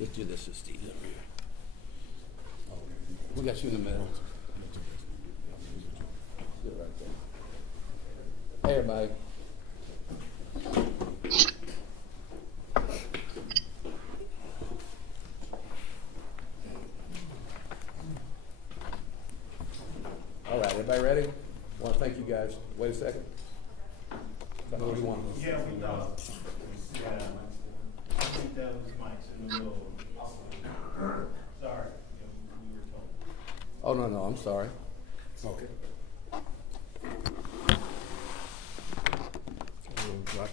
Let's do this with Steve over here. We got you in the middle. Sit right there. Hey, everybody. All right, everybody ready? I want to thank you guys. Wait a second. What do you want? Yeah, we thought. I think that was Mike's in the middle. Sorry, we were told. Oh, no, I'm sorry. Okay.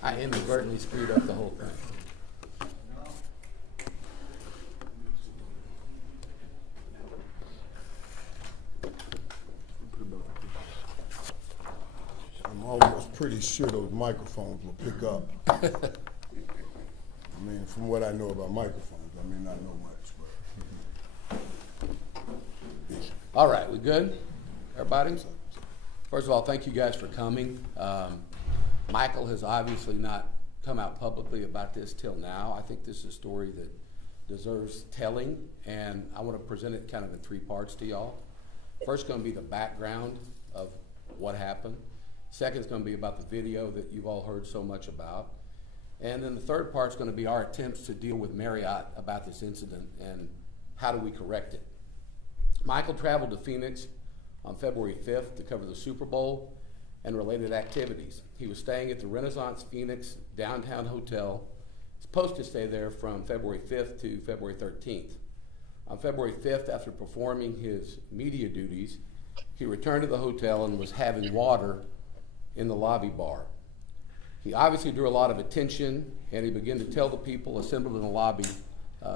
I inadvertently screwed up the whole thing. I'm almost pretty sure those microphones will pick up. I mean, from what I know about microphones, I may not know much, but. All right, we good? Everybody? First of all, thank you guys for coming. Michael has obviously not come out publicly about this till now. I think this is a story that deserves telling, and I want to present it kind of in three parts to y'all. First going to be the background of what happened. Second is going to be about the video that you've all heard so much about. And then the third part is going to be our attempts to deal with Marriott about this incident and how do we correct it. Michael traveled to Phoenix on February 5th to cover the Super Bowl and related activities. He was staying at the Renaissance Phoenix downtown hotel. He's supposed to stay there from February 5th to February 13th. On February 5th, after performing his media duties, he returned to the hotel and was having water in the lobby bar. He obviously drew a lot of attention, and he began to tell the people assembled in the lobby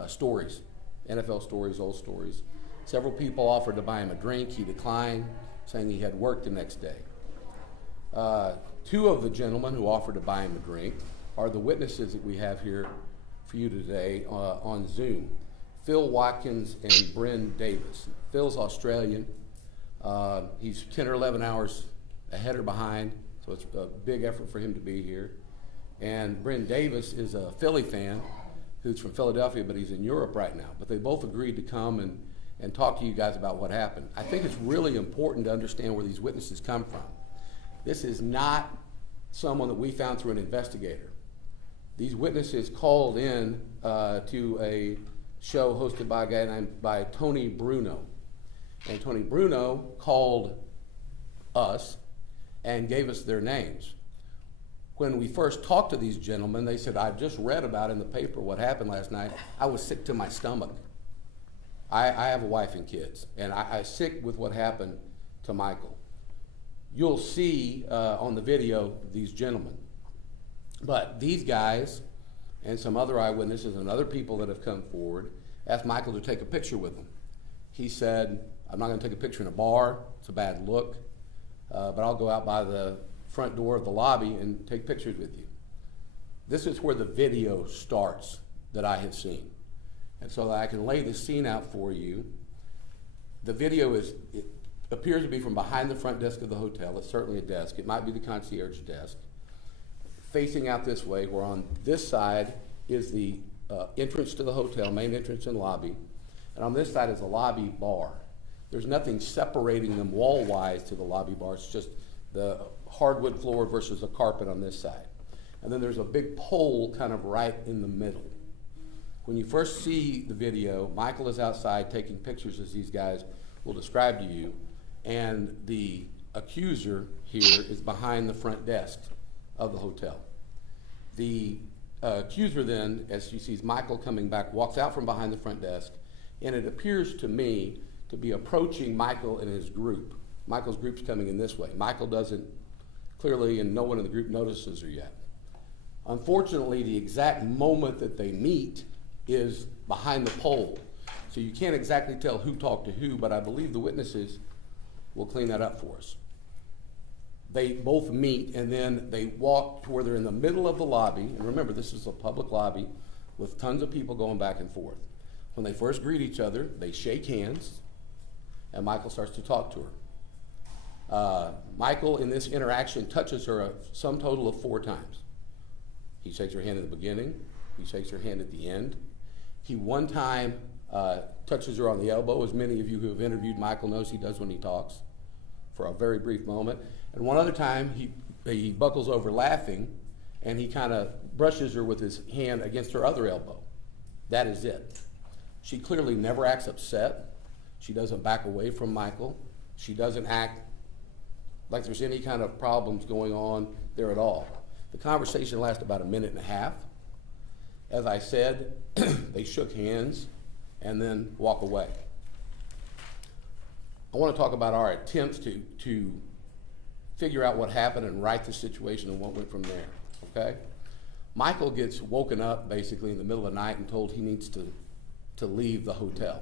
stories, NFL stories, old stories. Several people offered to buy him a drink. He declined, saying he had work the next day. Two of the gentlemen who offered to buy him a drink are the witnesses that we have here for you today on Zoom. Phil Watkins and Bryn Davis. Phil's Australian. He's 10 or 11 hours ahead or behind, so it's a big effort for him to be here. And Bryn Davis is a Philly fan who's from Philadelphia, but he's in Europe right now. But they both agreed to come and talk to you guys about what happened. I think it's really important to understand where these witnesses come from. This is not someone that we found through an investigator. These witnesses called in to a show hosted by a guy named Tony Bruno. And Tony Bruno called us and gave us their names. When we first talked to these gentlemen, they said, I've just read about in the paper what happened last night. I was sick to my stomach. I have a wife and kids, and I sick with what happened to Michael. You'll see on the video these gentlemen. But these guys and some other eyewitnesses and other people that have come forward asked Michael to take a picture with them. He said, I'm not going to take a picture in a bar. It's a bad look. But I'll go out by the front door of the lobby and take pictures with you. This is where the video starts that I have seen. And so that I can lay the scene out for you. The video it appears to be from behind the front desk of the hotel. It's certainly a desk. It might be the concierge desk. Facing out this way, where on this side is the entrance to the hotel, main entrance and lobby. And on this side is a lobby bar. There's nothing separating them wall-wise to the lobby bar. It's just the hardwood floor versus the carpet on this side. And then there's a big pole kind of right in the middle. When you first see the video, Michael is outside taking pictures, as these guys will describe to you, and the accuser here is behind the front desk of the hotel. The accuser then, as she sees Michael coming back, walks out from behind the front desk, and it appears to me to be approaching Michael and his group. Michael's group's coming in this way. Michael doesn't clearly, and no one in the group notices her yet. Unfortunately, the exact moment that they meet is behind the pole. So you can't exactly tell who talked to who, but I believe the witnesses will clean that up for us. They both meet, and then they walk to where they're in the middle of the lobby. And remember, this is a public lobby with tons of people going back and forth. When they first greet each other, they shake hands, and Michael starts to talk to her. Michael, in this interaction, touches her a sum total of 4 times. He shakes her hand at the beginning, he shakes her hand at the end, He one time touches her on the elbow, as many of you who have interviewed Michael knows he does when he talks, for a very brief moment. And one other time, he buckles over laughing, and he kind of brushes her with his hand against her other elbow. That is it. She clearly never acts upset. She doesn't back away from Michael. She doesn't act like there's any kind of problems going on there at all. The conversation lasted about a minute and a half. As I said, they shook hands and then walk away. I want to talk about our attempts to figure out what happened and right the situation and what went from there, okay? Michael gets woken up basically in the middle of the night and told he needs to leave the hotel.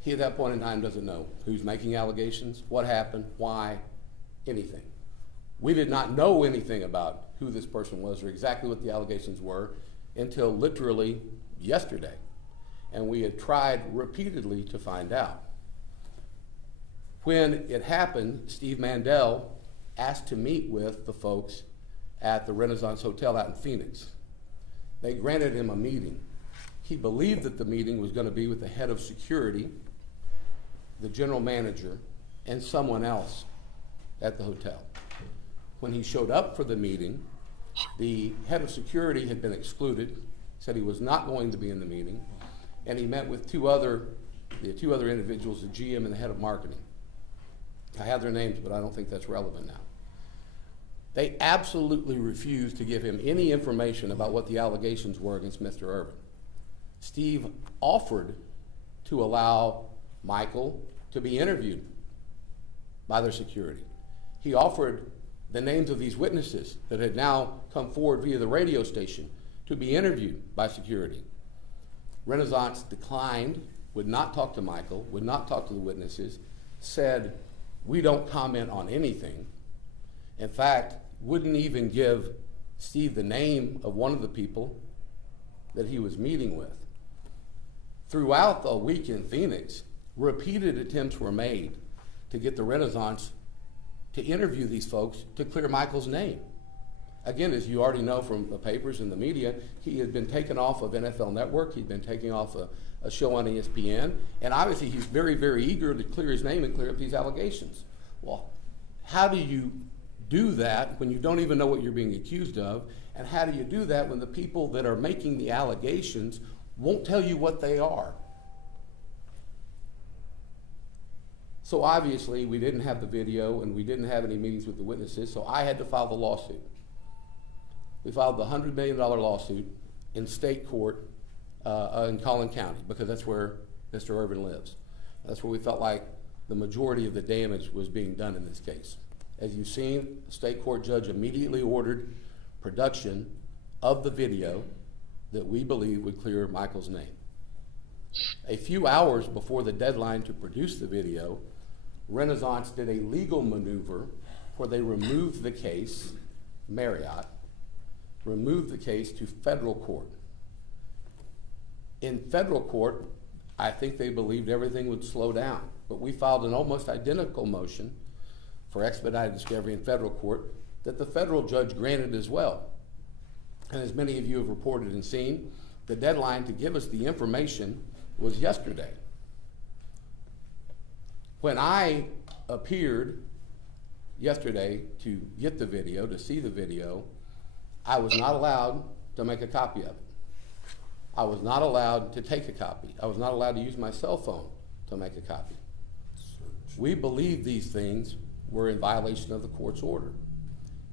He at that point in time doesn't know who's making allegations, what happened, why, anything. We did not know anything about who this person was or exactly what the allegations were until literally yesterday. And we had tried repeatedly to find out. When it happened, Steve Mandel asked to meet with the folks at the Renaissance Hotel out in Phoenix. They granted him a meeting. He believed that the meeting was going to be with the head of security, the general manager, and someone else at the hotel. When he showed up for the meeting, the head of security had been excluded, said he was not going to be in the meeting, and he met with the two other individuals, the GM and the head of marketing. I have their names, but I don't think that's relevant now. They absolutely refused to give him any information about what the allegations were against Mr. Irvin. Steve offered to allow Michael to be interviewed by their security. He offered the names of these witnesses that had now come forward via the radio station to be interviewed by security. Renaissance declined, would not talk to Michael, would not talk to the witnesses, said, "We don't comment on anything." In fact, wouldn't even give Steve the name of one of the people that he was meeting with. Throughout the week in Phoenix, repeated attempts were made to get the Renaissance to interview these folks to clear Michael's name. Again, as you already know from the papers and the media, he had been taken off of NFL Network, he'd been taking off a show on ESPN, and obviously he's very, very eager to clear his name and clear up these allegations. Well, how do you do that when you don't even know what you're being accused of? And how do you do that when the people that are making the allegations won't tell you what they are? So obviously we didn't have the video and we didn't have any meetings with the witnesses, so I had to file the lawsuit. We filed the $100 million lawsuit in state court in Collin County, because that's where Mr. Irvin lives. That's where we felt like the majority of the damage was being done in this case. As you've seen, the state court judge immediately ordered production of the video that we believe would clear Michael's name. A few hours before the deadline to produce the video, Renaissance did a legal maneuver where they removed the case, Marriott, removed the case to federal court. In federal court, I think they believed everything would slow down, but we filed an almost identical motion for expedited discovery in federal court that the federal judge granted as well. And as many of you have reported and seen, the deadline to give us the information was yesterday. When I appeared yesterday to get the video, to see the video, I was not allowed to make a copy of it. I was not allowed to take a copy. I was not allowed to use my cell phone to make a copy. We believe these things were in violation of the court's order.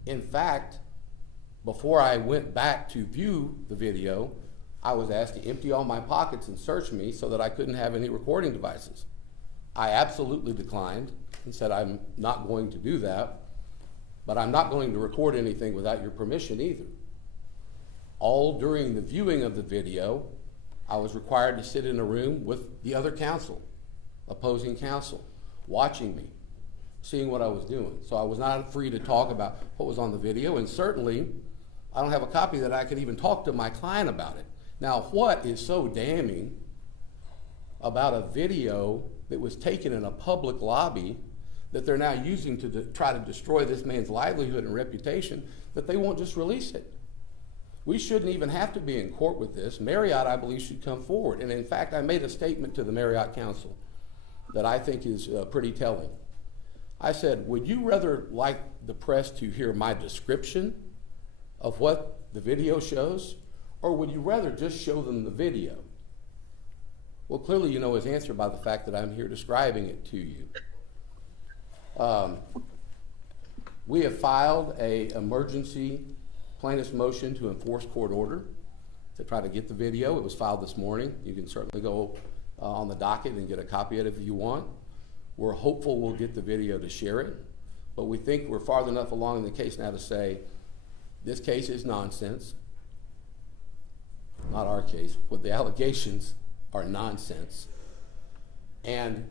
In fact, before I went back to view the video, I was asked to empty all my pockets and search me so that I couldn't have any recording devices. I absolutely declined and said, I'm not going to do that, but I'm not going to record anything without your permission either. All during the viewing of the video, I was required to sit in a room with the other counsel, opposing counsel, watching me, seeing what I was doing. So I was not free to talk about what was on the video, and certainly I don't have a copy that I could even talk to my client about it. Now, what is so damning about a video that was taken in a public lobby that they're now using to try to destroy this man's livelihood and reputation, that they won't just release it? We shouldn't even have to be in court with this. Marriott, I believe, should come forward. And in fact, I made a statement to the Marriott Council that I think is pretty telling. I said, would you rather like the press to hear my description of what the video shows, or would you rather just show them the video? Well, clearly you know his answer by the fact that I'm here describing it to you. We have filed an emergency plaintiff's motion to enforce court order to try to get the video. It was filed this morning. You can certainly go on the docket and get a copy of it if you want. We're hopeful we'll get the video to share it, but we think we're far enough along in the case now to say this case is nonsense. Not our case, but the allegations are nonsense. And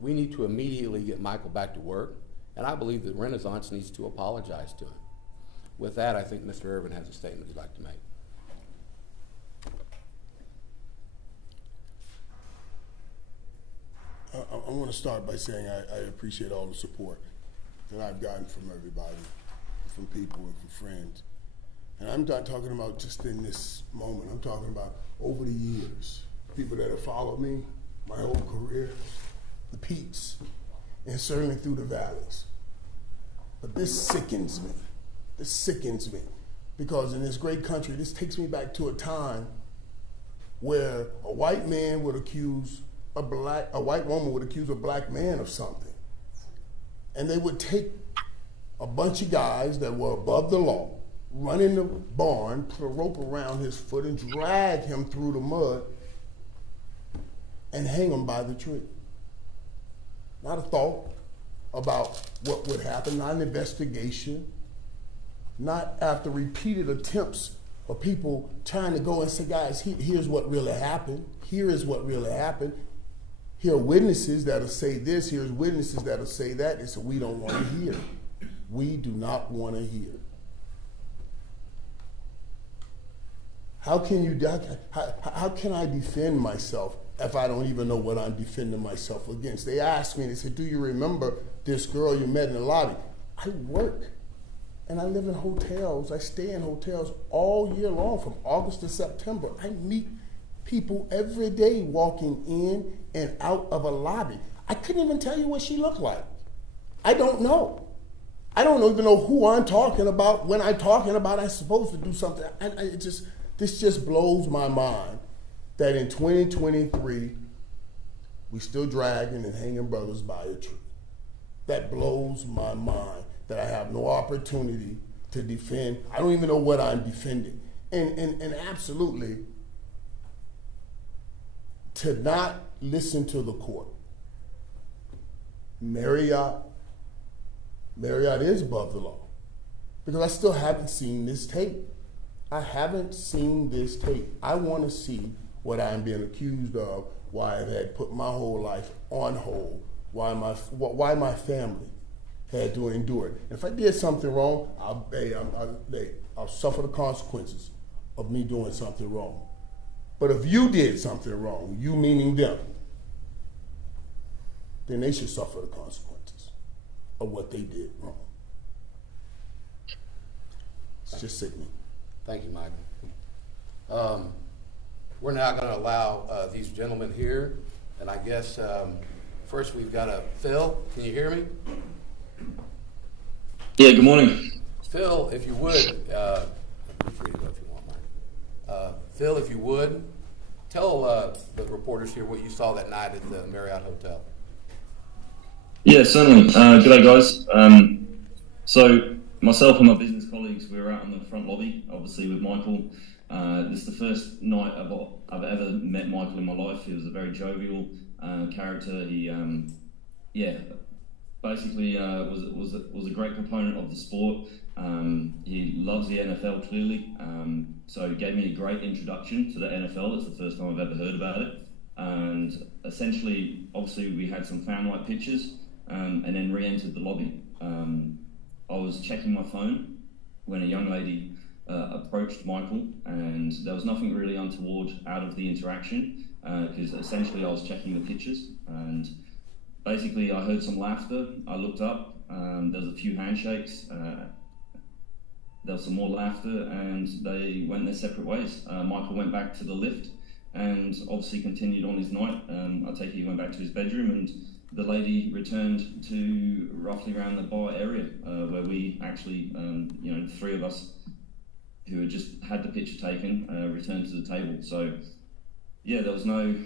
we need to immediately get Michael back to work, and I believe that Renaissance needs to apologize to him. With that, I think Mr. Irvin has a statement he'd like to make. I want to start by saying I appreciate all the support that I've gotten from everybody, from people and from friends. And I'm not talking about just in this moment. I'm talking about over the years. People that have followed me my whole career, the peaks, and certainly through the valleys. But this sickens me. This sickens me. Because in this great country, this takes me back to a time where a white man would accuse a white woman would accuse a black man of something. And they would take a bunch of guys that were above the law, run in the barn, put a rope around his foot, and drag him through the mud and hang him by the tree. Not a thought about what would happen, not an investigation, not after repeated attempts of people trying to go and say, guys, here's what really happened. Here is what really happened. Here are witnesses that'll say this. Here's witnesses that'll say that. And so we don't want to hear. We do not want to hear. How can I defend myself if I don't even know what I'm defending myself against? They asked me, they said, do you remember this girl you met in the lobby? I work and I live in hotels. I stay in hotels all year long from August to September. I meet people every day walking in and out of a lobby. I couldn't even tell you what she looked like. I don't know. I don't even know who I'm talking about. When I'm talking about I'm supposed to do something. This just blows my mind that in 2023, we still dragging and hanging brothers by a tree. That blows my mind that I have no opportunity to defend. I don't even know what I'm defending. And absolutely, to not listen to the court. Marriott is above the law because I still haven't seen this tape. I haven't seen this tape. I want to see what I'm being accused of, why I've had put my whole life on hold, why my family had to endure it. If I did something wrong, I'll suffer the consequences of me doing something wrong. But if you did something wrong, you meaning them, then they should suffer the consequences of what they did wrong. It's just sickening. Thank you, Michael. We're now going to allow these gentlemen here, and I guess first we've got Phil. Can you hear me? Yeah, good morning. Phil, if you would, feel free to go if you want, Mike. Phil, if you would, tell the reporters here what you saw that night at the Marriott Hotel. Yeah, certainly. G'day, guys. So myself and my business colleagues, we were out in the front lobby, obviously with Michael. This is the first night I've ever met Michael in my life. He was a very jovial character. He, basically was a great proponent of the sport. He loves the NFL clearly, so he gave me a great introduction to the NFL. It's the first time I've ever heard about it. And essentially, obviously, we had some fan-like pictures, and then re-entered the lobby. I was checking my phone when a young lady approached Michael, and there was nothing really untoward out of the interaction, because essentially I was checking the pictures, and basically I heard some laughter. I looked up, there was a few handshakes, there was some more laughter, and they went their separate ways. Michael went back to the lift and obviously continued on his night. I take it he went back to his bedroom, and the lady returned to roughly around the bar area where we actually, the three of us who had just had the picture taken, returned to the table. So, yeah, there was no,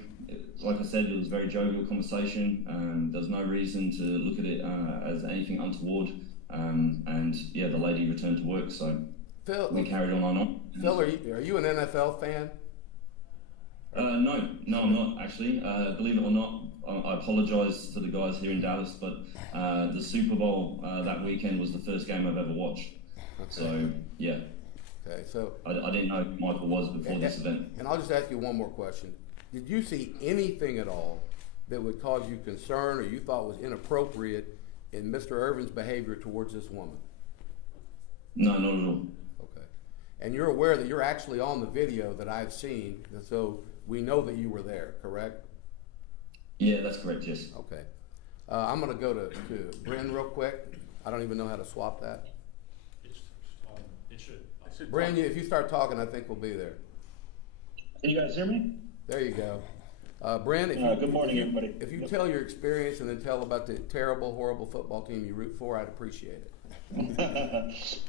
like I said, it was a very jovial conversation. There was no reason to look at it as anything untoward. And yeah, the lady returned to work, so Phil, we carried on our night. Phil, are you an NFL fan? No, I'm not actually. Believe it or not, I apologise to the guys here in Dallas, but the Super Bowl that weekend was the first game I've ever watched. Okay. So, yeah. Okay, so I didn't know who Michael was before this event. And I'll just ask you one more question. Did you see anything at all that would cause you concern or you thought was inappropriate in Mr. Irvin's behavior towards this woman? No, not at all. Okay. And you're aware that you're actually on the video that I've seen, and so we know that you were there, correct? Yeah, that's correct, yes. Okay. I'm going to go to Bryn real quick. I don't even know how to swap that. It should. Bryn, if you start talking, I think we'll be there. Can you guys hear me? There you go. Bryn, Good morning, everybody. If you tell your experience and then tell about the terrible, horrible football team you root for, I'd appreciate it.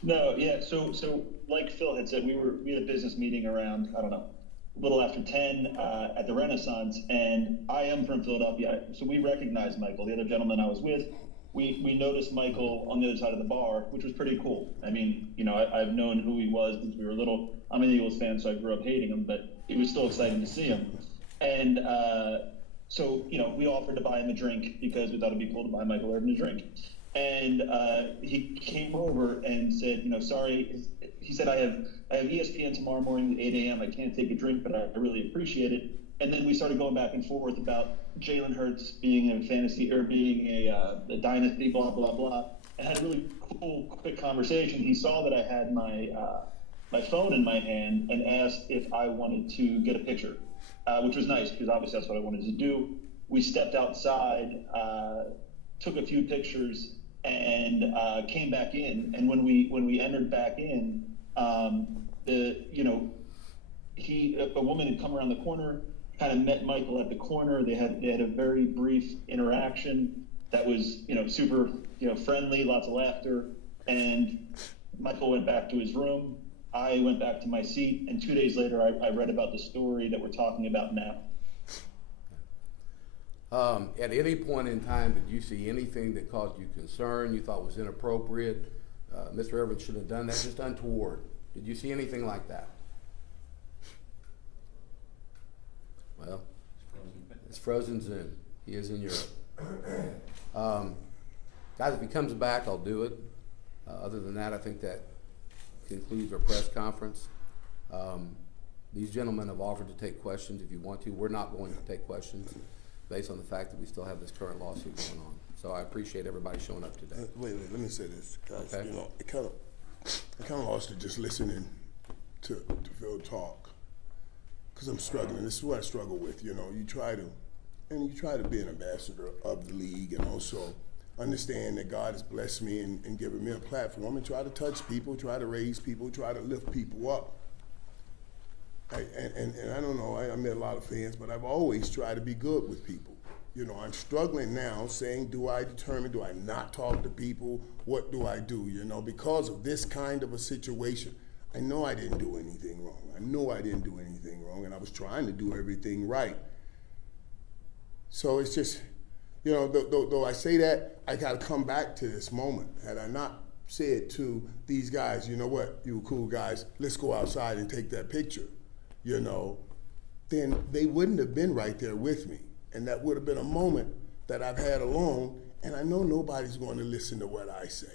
No, yeah. So like Phil had said, we had a business meeting around, I don't know, a little after 10 at the Renaissance, and I am from Philadelphia, so we recognized Michael. The other gentleman I was with, we noticed Michael on the other side of the bar, which was pretty cool. I mean, I've known who he was since we were little. I'm an Eagles fan, so I grew up hating him, but it was still exciting to see him. And so, we offered to buy him a drink because we thought it'd be cool to buy Michael Irvin a drink. And he came over and said, sorry. He said, I have ESPN tomorrow morning at 8 a.m. I can't take a drink, but I really appreciate it. And then we started going back and forth about Jalen Hurts being a fantasy or being a dynasty, blah, blah, blah. And had a really cool, quick conversation. He saw that I had my phone in my hand and asked if I wanted to get a picture, which was nice because obviously that's what I wanted to do. We stepped outside, took a few pictures, and came back in. And when we entered back in, a woman had come around the corner, kind of met Michael at the corner. They had a very brief interaction that was super friendly, lots of laughter. And Michael went back to his room. I went back to my seat, and 2 days later, I read about the story that we're talking about now. At any point in time, did you see anything that caused you concern, you thought was inappropriate? Mr. Irvin should have done that, just untoward. Did you see anything like that? Well, it's frozen Zoom. He is in Europe. Guys, if he comes back, I'll do it. Other than that, I think that concludes our press conference. These gentlemen have offered to take questions if you want to. We're not going to take questions based on the fact that we still have this current lawsuit going on. So I appreciate everybody showing up today. Wait, let me say this, guys. Okay. I kind of lost it just listening to Phil talk because I'm struggling. This is what I struggle with. You try to be an ambassador of the league and also understand that God has blessed me and given me a platform and try to touch people, try to raise people, try to lift people up. And I don't know, I met a lot of fans, but I've always tried to be good with people. I'm struggling now saying, do I not talk to people? What do I do? Because of this kind of a situation, I know I didn't do anything wrong. And I was trying to do everything right. So it's just, though I say that, I got to come back to this moment. Had I not said to these guys, you know what, you cool guys, let's go outside and take that picture, then they wouldn't have been right there with me. And that would have been a moment that I've had alone, and I know nobody's going to listen to what I say.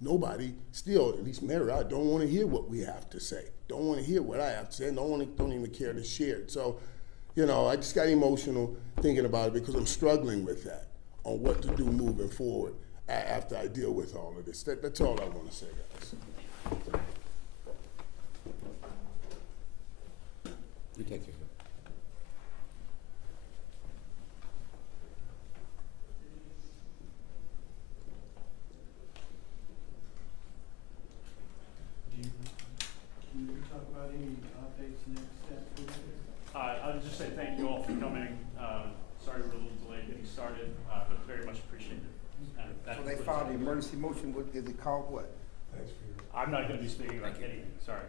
Nobody, still, at least Marriott, don't want to hear what we have to say. Don't want to hear what I have to say, and don't even care to share it. So, I just got emotional thinking about it because I'm struggling with that, on what to do moving forward after I deal with all of this. That's all I want to say, guys. You take care. Do I would just say thank you all for coming. Sorry we're a little delayed getting started, but very much appreciated. And that So they concludes filed the it. emergency motion, what is it called, what? I'm not going to be speaking about anything, sorry.